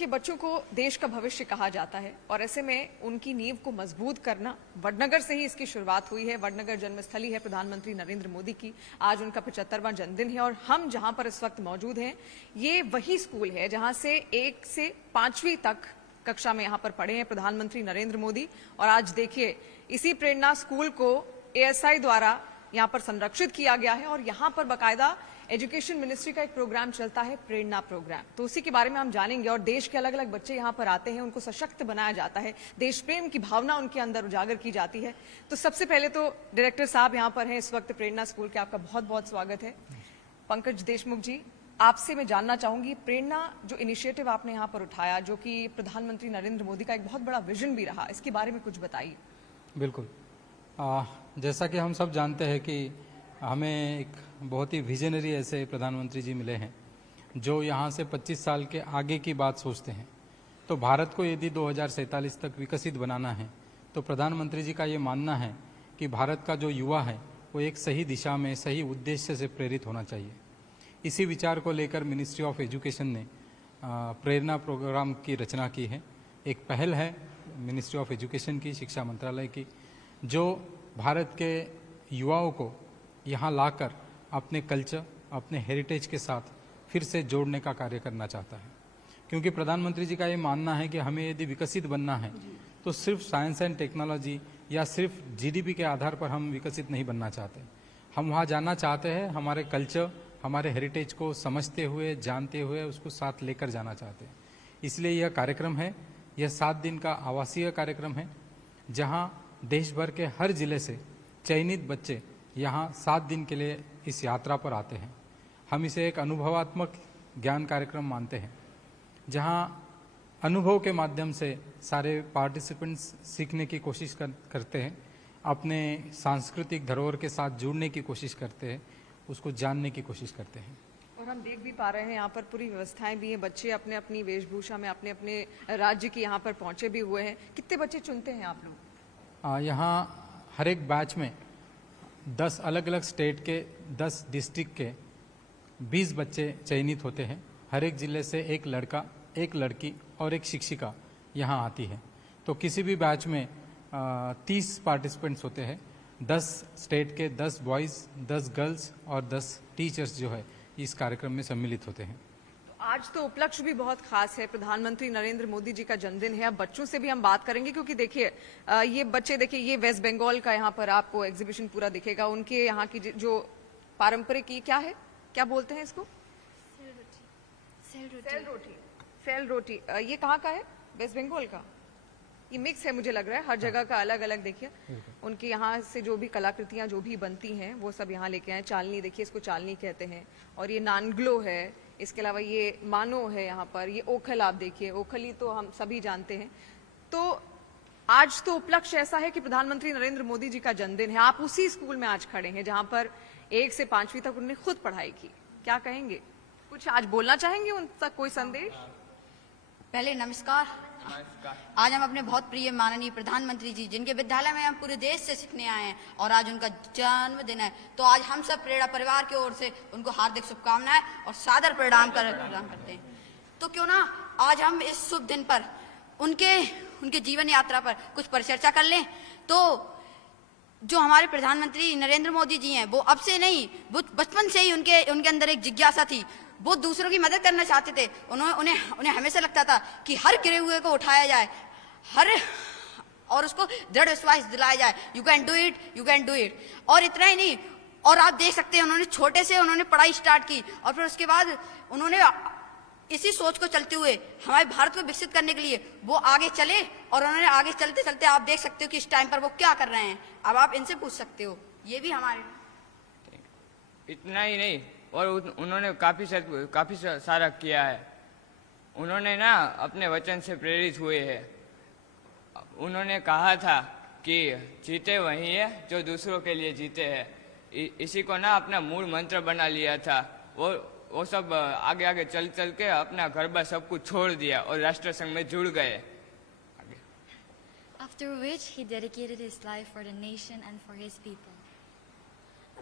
देखिए, बच्चों को देश का भविष्य कहा जाता है और ऐसे में उनकी नींव को मजबूत करना वडनगर से ही इसकी शुरुआत हुई है। वडनगर जन्मस्थली है प्रधानमंत्री नरेंद्र मोदी की। आज उनका 75वां जन्मदिन है और हम जहां पर इस वक्त मौजूद हैं, ये वही स्कूल है जहां से 1 से 5वीं तक कक्षा में यहां पर पढ़े हैं प्रधानमंत्री नरेंद्र मोदी। और आज देखिए, इसी प्रेरणा स्कूल को ASI द्वारा यहां पर संरक्षित किया गया है और यहां पर बाकायदा एजुकेशन मिनिस्ट्री का एक प्रोग्राम चलता है, प्रेरणा प्रोग्राम। तो उसी के बारे में हम जानेंगे और देश के अलग अलग बच्चे यहाँ पर आते हैं, उनको सशक्त बनाया जाता है, देश प्रेम की भावना उनके अंदर उजागर की जाती है। तो सबसे पहले तो डायरेक्टर साहब यहाँ पर हैं इस वक्त प्रेरणा स्कूल के, आपका बहुत बहुत स्वागत है। पंकज देशमुख जी, आपसे मैं जानना चाहूंगी, प्रेरणा जो इनिशिएटिव आपने यहाँ पर उठाया, जो कि प्रधानमंत्री नरेंद्र मोदी का एक बहुत बड़ा विजन भी रहा, इसके बारे में कुछ बताइए। बिल्कुल, जैसा कि हम सब जानते हैं कि हमें एक बहुत ही विजनरी ऐसे प्रधानमंत्री जी मिले हैं जो यहाँ से 25 साल के आगे की बात सोचते हैं। तो भारत को यदि 2047 तक विकसित बनाना है तो प्रधानमंत्री जी का ये मानना है कि भारत का जो युवा है वो एक सही दिशा में, सही उद्देश्य से प्रेरित होना चाहिए। इसी विचार को लेकर मिनिस्ट्री ऑफ एजुकेशन ने प्रेरणा प्रोग्राम की रचना की है। एक पहल है मिनिस्ट्री ऑफ एजुकेशन की, शिक्षा मंत्रालय की, जो भारत के युवाओं को यहाँ लाकर अपने कल्चर, अपने हेरिटेज के साथ फिर से जोड़ने का कार्य करना चाहता है। क्योंकि प्रधानमंत्री जी का ये मानना है कि हमें यदि विकसित बनना है तो सिर्फ साइंस एंड टेक्नोलॉजी या सिर्फ GDP के आधार पर हम विकसित नहीं बनना चाहते। हम वहाँ जाना चाहते हैं, हमारे कल्चर, हमारे हेरिटेज को समझते हुए, जानते हुए उसको साथ लेकर जाना चाहते हैं। इसलिए यह कार्यक्रम है, यह 7 दिन का आवासीय कार्यक्रम है जहाँ देश भर के हर जिले से चयनित बच्चे यहाँ 7 दिन के लिए इस यात्रा पर आते हैं। हम इसे एक अनुभवात्मक ज्ञान कार्यक्रम मानते हैं जहाँ अनुभव के माध्यम से सारे पार्टिसिपेंट्स सीखने की कोशिश करते हैं, अपने सांस्कृतिक धरोहर के साथ जुड़ने की कोशिश करते हैं, उसको जानने की कोशिश करते हैं। और हम देख भी पा रहे हैं यहाँ पर पूरी व्यवस्थाएं भी हैं, बच्चे अपने अपनी वेशभूषा में अपने अपने राज्य की यहाँ पर पहुंचे भी हुए हैं। कितने बच्चे चुनते हैं आप लोग? यहाँ हर एक बैच में 10 अलग अलग स्टेट के 10 डिस्ट्रिक्ट के 20 बच्चे चयनित होते हैं। हर एक जिले से एक लड़का, एक लड़की और एक शिक्षिका यहाँ आती है। तो किसी भी बैच में 30 पार्टिसिपेंट्स होते हैं। 10 स्टेट के 10 बॉयज़, 10 गर्ल्स और 10 टीचर्स जो है इस कार्यक्रम में सम्मिलित होते हैं। आज तो उपलक्ष्य भी बहुत खास है, प्रधानमंत्री नरेंद्र मोदी जी का जन्मदिन है। अब बच्चों से भी हम बात करेंगे क्योंकि देखिए, ये बच्चे, देखिए ये वेस्ट बंगाल का यहाँ पर आपको एग्जीबिशन पूरा दिखेगा। उनके यहाँ की जो पारंपरिक, ये क्या है, क्या बोलते हैं इसको? सेल रोटी। ये कहाँ का है? वेस्ट बंगाल का। ये मिक्स है मुझे लग रहा है, हर जगह का अलग अलग। देखिए उनके यहाँ से जो भी कलाकृतियां जो भी बनती हैं वो सब यहाँ लेके आए। चालनी, देखिए इसको चालनी कहते हैं। और ये नानगलो है, इसके अलावा ये मानो है यहाँ पर। ये ओखल, आप देखिए, ओखली तो हम सभी जानते हैं। तो आज तो उपलक्ष्य ऐसा है कि प्रधानमंत्री नरेंद्र मोदी जी का जन्मदिन है। आप उसी स्कूल में आज खड़े हैं जहां पर 1 से 5वीं तक उन्होंने खुद पढ़ाई की। क्या कहेंगे, कुछ आज बोलना चाहेंगे उन तक कोई संदेश? पहले नमस्कार। आज हम अपने बहुत प्रिय माननीय प्रधानमंत्री जी, जिनके विद्यालय में हम पूरे देश से सीखने आए हैं और आज उनका जन्मदिन है, तो आज हम सब प्रेरणा परिवार की ओर से उनको हार्दिक शुभकामनाएं और सादर प्रणाम करते हैं। तो क्यों ना आज हम इस शुभ दिन पर उनके जीवन यात्रा पर कुछ परिचर्चा कर लें। तो जो हमारे प्रधानमंत्री नरेंद्र मोदी जी हैं, वो अब से नहीं, वो बचपन से ही उनके अंदर एक जिज्ञासा थी। वो दूसरों की मदद करना चाहते थे। उन्हें हमेशा लगता था कि हर गिरे हुए को उठाया जाए, और उसको दृढ़ विश्वास दिलाया जाए, you can do it, you can do it. और इतना ही नहीं, और आप देख सकते हैं उन्होंने छोटे से पढ़ाई स्टार्ट की और फिर उसके बाद उन्होंने इसी सोच को चलते हुए हमारे भारत को विकसित करने के लिए वो आगे चले। और उन्होंने आगे चलते चलते आप देख सकते हो कि इस टाइम पर वो क्या कर रहे हैं। अब आप इनसे पूछ सकते हो, ये भी हमारे। इतना ही नहीं, और उन्होंने काफी सारा किया है। उन्होंने ना अपने वचन से प्रेरित हुए हैं। उन्होंने कहा था कि जीते वही है जो दूसरों के लिए जीते हैं। इसी को ना अपना मूल मंत्र बना लिया था। वो सब आगे चल के अपना घर बार सब कुछ छोड़ दिया और राष्ट्र संघ में जुड़ गए। After which he dedicated his life for the nation and for his people.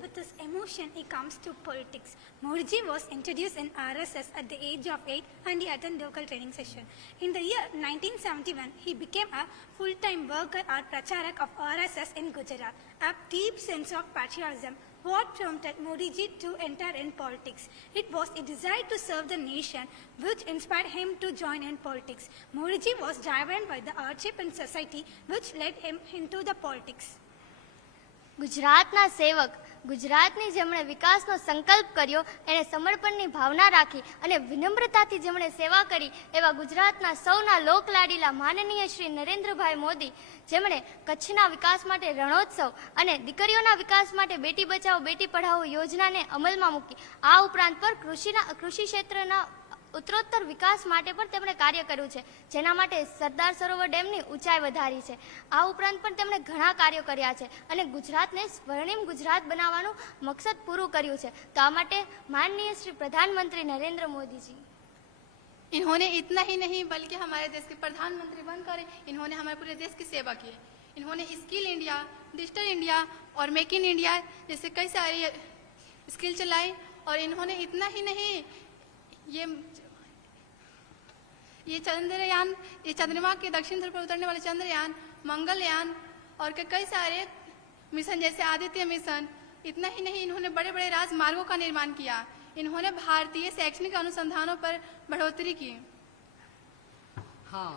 with his emotion, he comes to politics. Modi was introduced in RSS at the age of 8 and he attended local training session. In the year 1971, he became a full-time worker or pracharak of RSS in Gujarat. A deep sense of patriotism what prompted Modi ji to enter in politics. It was a desire to serve the nation which inspired him to join in politics. Modi ji was driven by the hardship in society which led him into the politics. ગુજરાતના સેવક ગુજરાતની જેમણે વિકાસનો સંકલ્પ કર્યો એણે સમર્પણની ભાવના રાખી અને વિનમ્રતાથી જેમણે સેવા કરી એવા ગુજરાતના સૌના લોકલાડીલા માનનીય શ્રી નરેન્દ્રભાઈ મોદી જેમણે કચ્છના વિકાસ માટે રણોત્સવ અને દીકરીઓના વિકાસ માટે બેટી બચાવો બેટી પઢાઓ યોજનાને અમલમાં મૂકી. આ ઉપરાંત પર કૃષિ ક્ષેત્રના ઉત્તરોત્તર વિકાસ માટે પણ તેમણે કાર્ય કર્યું છે, જેના માટે સરદાર સરોવર ડેમની ઊંચાઈ વધારી છે. આ ઉપરાંત પણ તેમણે ઘણા કાર્યો કર્યા છે અને ગુજરાતને સ્વર્ણિમ ગુજરાત બનાવવાનું મકસદ પૂરું કર્યું છે. તો આ માટે માનનીય શ્રી પ્રધાનમંત્રી નરેન્દ્ર મોદીજી इन्होंने इतना ही नहीं बल्कि हमारे देश के प्रधानमंत्री बनकर इन्होंने हमारे पूरे देश की सेवा की है. इन्होंने स्किल इंडिया, डिजिटल इंडिया और मेक इन इंडिया जैसे कई सारे स्किल चलाई. और इन्होंने इतना ही नहीं ये चंद्रयान, ये चंद्रमा के दक्षिण ध्रुव पर उतरने वाले चंद्रयान, मंगलयान और कई सारे मिशन जैसे आदित्य मिशन. इतना ही नहीं इन्होंने बड़े बड़े राजमार्गों का निर्माण किया. इन्होंने भारतीय शैक्षणिक अनुसंधानों पर बढ़ोतरी की. हाँ,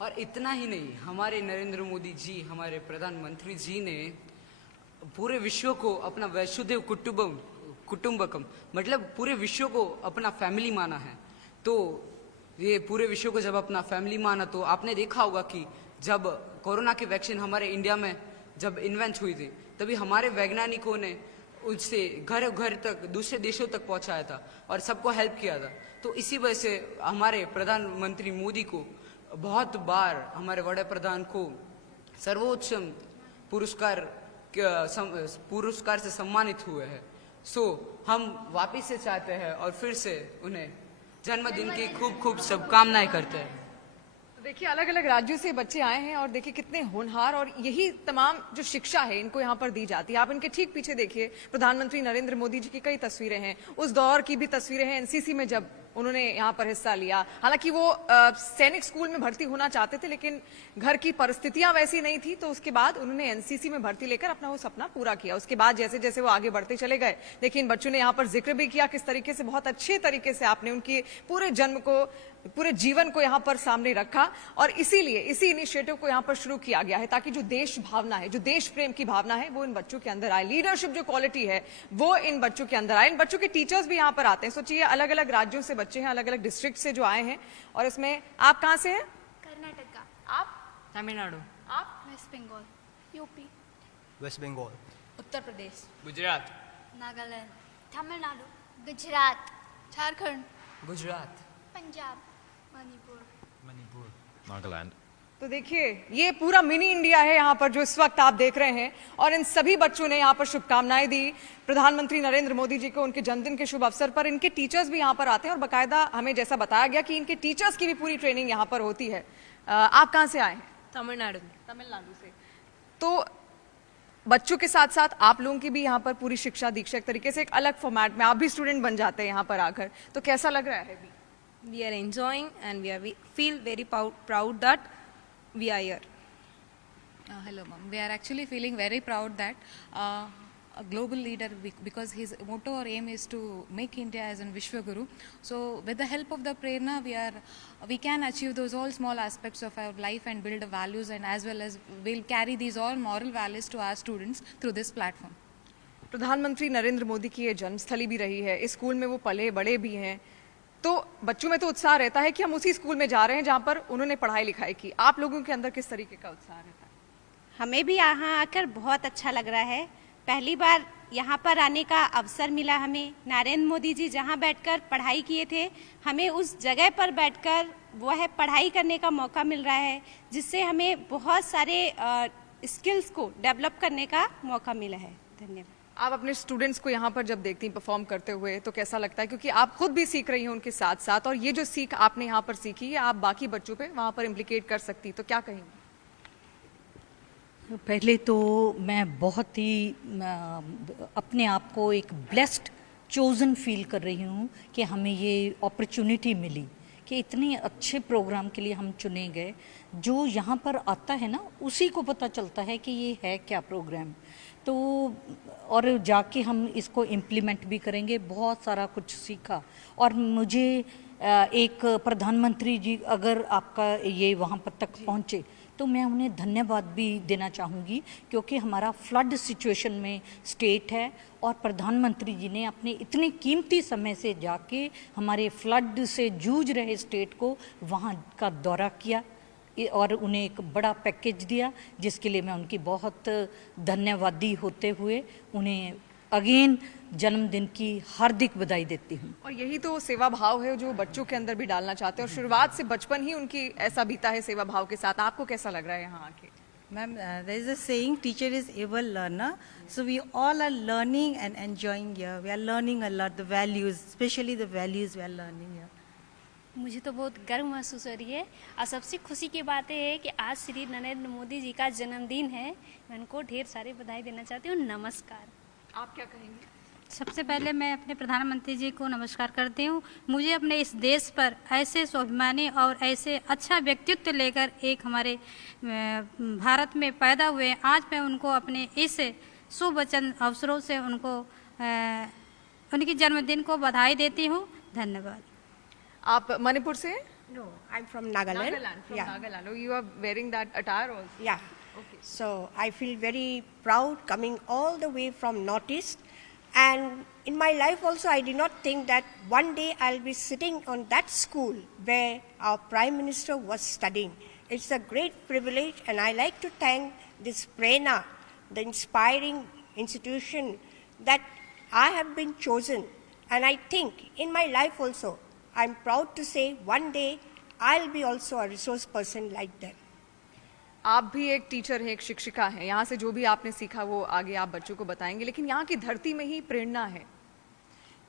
और इतना ही नहीं हमारे नरेंद्र मोदी जी, हमारे प्रधानमंत्री जी ने पूरे विश्व को अपना वसुधैव कुटुंबकम मतलब पूरे विश्व को अपना फैमिली माना है. तो ये पूरे विश्व को जब अपना फैमिली माना तो आपने देखा होगा कि जब कोरोना की वैक्सीन हमारे इंडिया में जब इन्वेंट हुई थी तभी हमारे वैज्ञानिकों ने उससे घर घर तक दूसरे देशों तक पहुंचाया था और सबको हेल्प किया था. तो इसी वजह से हमारे प्रधानमंत्री मोदी को बहुत बार हमारे वड़े प्रधान को सर्वोच्च पुरस्कार से सम्मानित हुए हैं. सो हम वापिस से चाहते हैं और फिर से उन्हें जन्मदिन की खूब खूब शुभकामनाएं करते हैं. तो देखिए अलग अलग राज्यों से बच्चे आए हैं और देखिए कितने होनहार, और यही तमाम जो शिक्षा है इनको यहाँ पर दी जाती है. आप इनके ठीक पीछे देखिए प्रधानमंत्री नरेंद्र मोदी जी की कई तस्वीरें हैं. उस दौर की भी तस्वीरें हैं एनसीसी में जब उन्होंने यहाँ पर हिस्सा लिया. हालांकि वो सैनिक स्कूल में भर्ती होना चाहते थे लेकिन घर की परिस्थितियां वैसी नहीं थी, तो उसके बाद उन्होंने एनसीसी में भर्ती लेकर अपना वो सपना पूरा किया. उसके बाद जैसे जैसे वो आगे बढ़ते चले गए, देखिए इन बच्चों ने यहाँ पर जिक्र भी किया किस तरीके से बहुत अच्छे तरीके से आपने उनकी पूरे जन्म को, पूरे जीवन को यहाँ पर सामने रखा. और इसीलिए इसी इनिशिएटिव को यहाँ पर शुरू किया गया है ताकि जो देश भावना है, जो देश प्रेम की भावना है वो इन बच्चों के अंदर आए. लीडरशिप जो क्वालिटी है वो इन बच्चों के अंदर आए. इन बच्चों के टीचर्स भी यहाँ पर आते हैं. सोचिए अलग अलग राज्यों से बच्चे हैं, अलग अलग डिस्ट्रिक्ट से जो आए हैं. और इसमें आप कहाँ से हैं? Karnataka, आप? तमिलनाडु, आप? West Bengal, UP, West Bengal, Uttar Pradesh, Gujarat, Nagaland, Tamil Nadu, Gujarat, Jharkhand, Gujarat, Punjab, Manipur. Manipur, Nagaland. तो देखिए ये पूरा मिनी इंडिया है यहाँ पर जो इस वक्त आप देख रहे हैं. और इन सभी बच्चों ने यहाँ पर शुभकामनाएं दी प्रधानमंत्री नरेंद्र मोदी जी को उनके जन्मदिन के शुभ अवसर पर. इनके टीचर्स भी यहाँ पर आते हैं और बाकायदा हमें जैसा बताया गया कि इनके टीचर्स की भी पूरी ट्रेनिंग यहाँ पर होती है. आप कहाँ से आए हैं? तमिलनाडु, तमिलनाडु से. तो बच्चों के साथ साथ आप लोगों की भी यहाँ पर पूरी शिक्षा दीक्षा एक तरीके से एक अलग फॉर्मेट में आप भी स्टूडेंट बन जाते हैं यहाँ पर आकर, तो कैसा लग रहा है? We are enjoying and we feel very proud that we are here. Hello ma'am, we are actually feeling very proud that a global leader, because his motto or aim is to make India as an Vishwaguru. So with the help of the Prerna we can achieve those all small aspects of our life and build the values, and as well as we'll carry these all moral values to our students through this platform. प्रधानमंत्री नरेंद्र मोदी की ये जन्मस्थली भी रही है, इस school में वो पले बड़े भी हैं, तो बच्चों में तो उत्साह रहता है कि हम उसी स्कूल में जा रहे हैं जहाँ पर उन्होंने पढ़ाई लिखाई की. आप लोगों के अंदर किस तरीके का उत्साह रहता है? हमें भी यहाँ आकर बहुत अच्छा लग रहा है. पहली बार यहाँ पर आने का अवसर मिला हमें. नरेंद्र मोदी जी जहाँ बैठकर पढ़ाई किए थे, हमें उस जगह पर बैठकर वह पढ़ाई करने का मौका मिल रहा है, जिससे हमें बहुत सारे स्किल्स को डेवलप करने का मौका मिला है. धन्यवाद. आप अपने स्टूडेंट्स को यहाँ पर जब देखती हैं परफॉर्म करते हुए तो कैसा लगता है? क्योंकि आप खुद भी सीख रही हैं उनके साथ साथ, और ये जो सीख आपने यहाँ पर सीखी है आप बाकी बच्चों पे वहाँ पर इम्प्लीकेट कर सकती, तो क्या कहेंगी? पहले तो मैं बहुत ही अपने आप को एक ब्लेस्ड चोज़न फील कर रही हूँ कि हमें ये अपॉर्चुनिटी मिली कि इतने अच्छे प्रोग्राम के लिए हम चुने गए। जो यहाँ पर आता है ना उसी को पता चलता है कि ये है क्या प्रोग्राम, तो और जाके हम इसको इम्प्लीमेंट भी करेंगे। बहुत सारा कुछ सीखा और मुझे एक प्रधानमंत्री जी अगर आपका ये वहाँ पर तक पहुँचे तो मैं उन्हें धन्यवाद भी देना चाहूँगी, क्योंकि हमारा फ्लड सिचुएशन में स्टेट है और प्रधानमंत्री जी ने अपने इतने कीमती समय से जाके हमारे फ्लड से जूझ रहे स्टेट को वहाँ का दौरा किया और उन्हें एक बड़ा पैकेज दिया, जिसके लिए मैं उनकी बहुत धन्यवादी होते हुए उन्हें अगेन जन्मदिन की हार्दिक बधाई देती हूँ। और यही तो सेवा भाव है जो बच्चों के अंदर भी डालना चाहते हैं और शुरुआत से बचपन ही उनकी ऐसा बीता है सेवा भाव के साथ। आपको कैसा लग रहा है यहाँ आके? Ma'am, there is a saying, teacher is able learner. So we all are learning and enjoying here. We are learning a lot, the values, especially the values we are learning here. मुझे तो बहुत गर्व महसूस हो रही है और सबसे खुशी की बात है कि आज श्री नरेंद्र मोदी जी का जन्मदिन है। मैं उनको ढेर सारी बधाई देना चाहती हूँ। नमस्कार। आप क्या कहेंगे? सबसे पहले मैं अपने प्रधानमंत्री जी को नमस्कार करती हूँ। मुझे अपने इस देश पर ऐसे स्वाभिमानी और ऐसे अच्छा व्यक्तित्व लेकर एक हमारे भारत में पैदा हुए, आज मैं उनको अपने इस शुभ वचन अवसरों से उनको उनकी जन्मदिन को बधाई देती हूँ। धन्यवाद। आप मणिपुर से? No, I'm from Nagaland. From Nagaland. Oh, you are wearing that attire also? Yeah. Okay. So I feel very proud coming all the way from Northeast. And in my life also, I did not think that one day I'll be sitting on that school where our Prime Minister was studying. It's a great privilege, and I like to thank this Prerna, the inspiring institution that I have been chosen. And I think in my life also, I'm proud to say one day I'll be also a resource person like them. आप भी एक teacher हैं, एक शिक्षिका हैं। यहाँ से जो भी आपने सीखा वो आगे आप बच्चों को बताएंगे, लेकिन यहाँ की धरती में ही प्रेरणा है।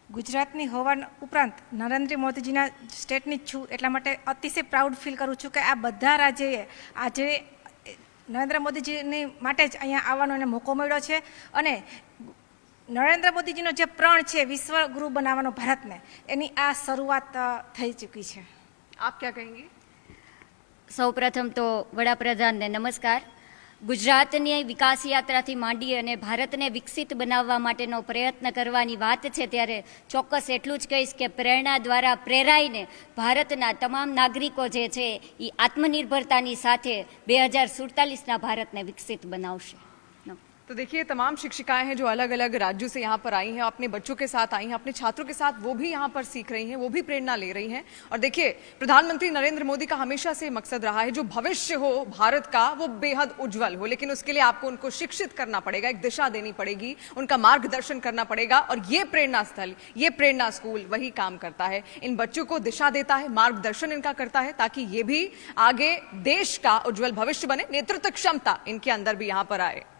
ગુજરાતની હોવા ઉપરાંત નરેન્દ્ર મોદીજીના સ્ટેટની છું એટલા માટે અતિશય પ્રાઉડ ફીલ કરું છું કે આ બધા રાજ્યએ આજે નરેન્દ્ર મોદીજીની માટે જ અહીંયા આવવાનો એને મોકો મળ્યો છે અને નરેન્દ્ર મોદીજીનો જે પ્રણ છે વિશ્વગુરુ બનાવવાનો ભારતને એની આ શરૂઆત થઈ ચૂકી છે। आप क्या कहेंगे? સૌપ્રથમ તો વડાપ્રધાનને નમસ્કાર। ગુજરાતની વિકાસ યાત્રાથી માંડી અને ભારતને વિકસિત બનાવવા માટેનો પ્રયત્ન કરવાની વાત છે, ત્યારે ચોક્કસ એટલું જ કહીશ કે પ્રેરણા દ્વારા પ્રેરાઈને ભારતના તમામ નાગરિકો જે છે એ આત્મનિર્ભરતાની સાથે 2047ના ભારતને વિકસિત બનાવશે। तो देखिए, तमाम शिक्षिकाएं हैं जो अलग अलग राज्यों से यहाँ पर आई हैं, अपने बच्चों के साथ आई हैं, अपने छात्रों के साथ वो भी यहाँ पर सीख रही हैं, वो भी प्रेरणा ले रही हैं। और देखिए, प्रधानमंत्री नरेंद्र मोदी का हमेशा से मकसद रहा है जो भविष्य हो भारत का वो बेहद उज्जवल हो, लेकिन उसके लिए आपको उनको शिक्षित करना पड़ेगा, एक दिशा देनी पड़ेगी, उनका मार्गदर्शन करना पड़ेगा। और ये प्रेरणा स्थल, ये प्रेरणा स्कूल वही काम करता है, इन बच्चों को दिशा देता है, मार्गदर्शन इनका करता है, ताकि ये भी आगे देश का उज्जवल भविष्य बने, नेतृत्व क्षमता इनके अंदर भी यहाँ पर आए।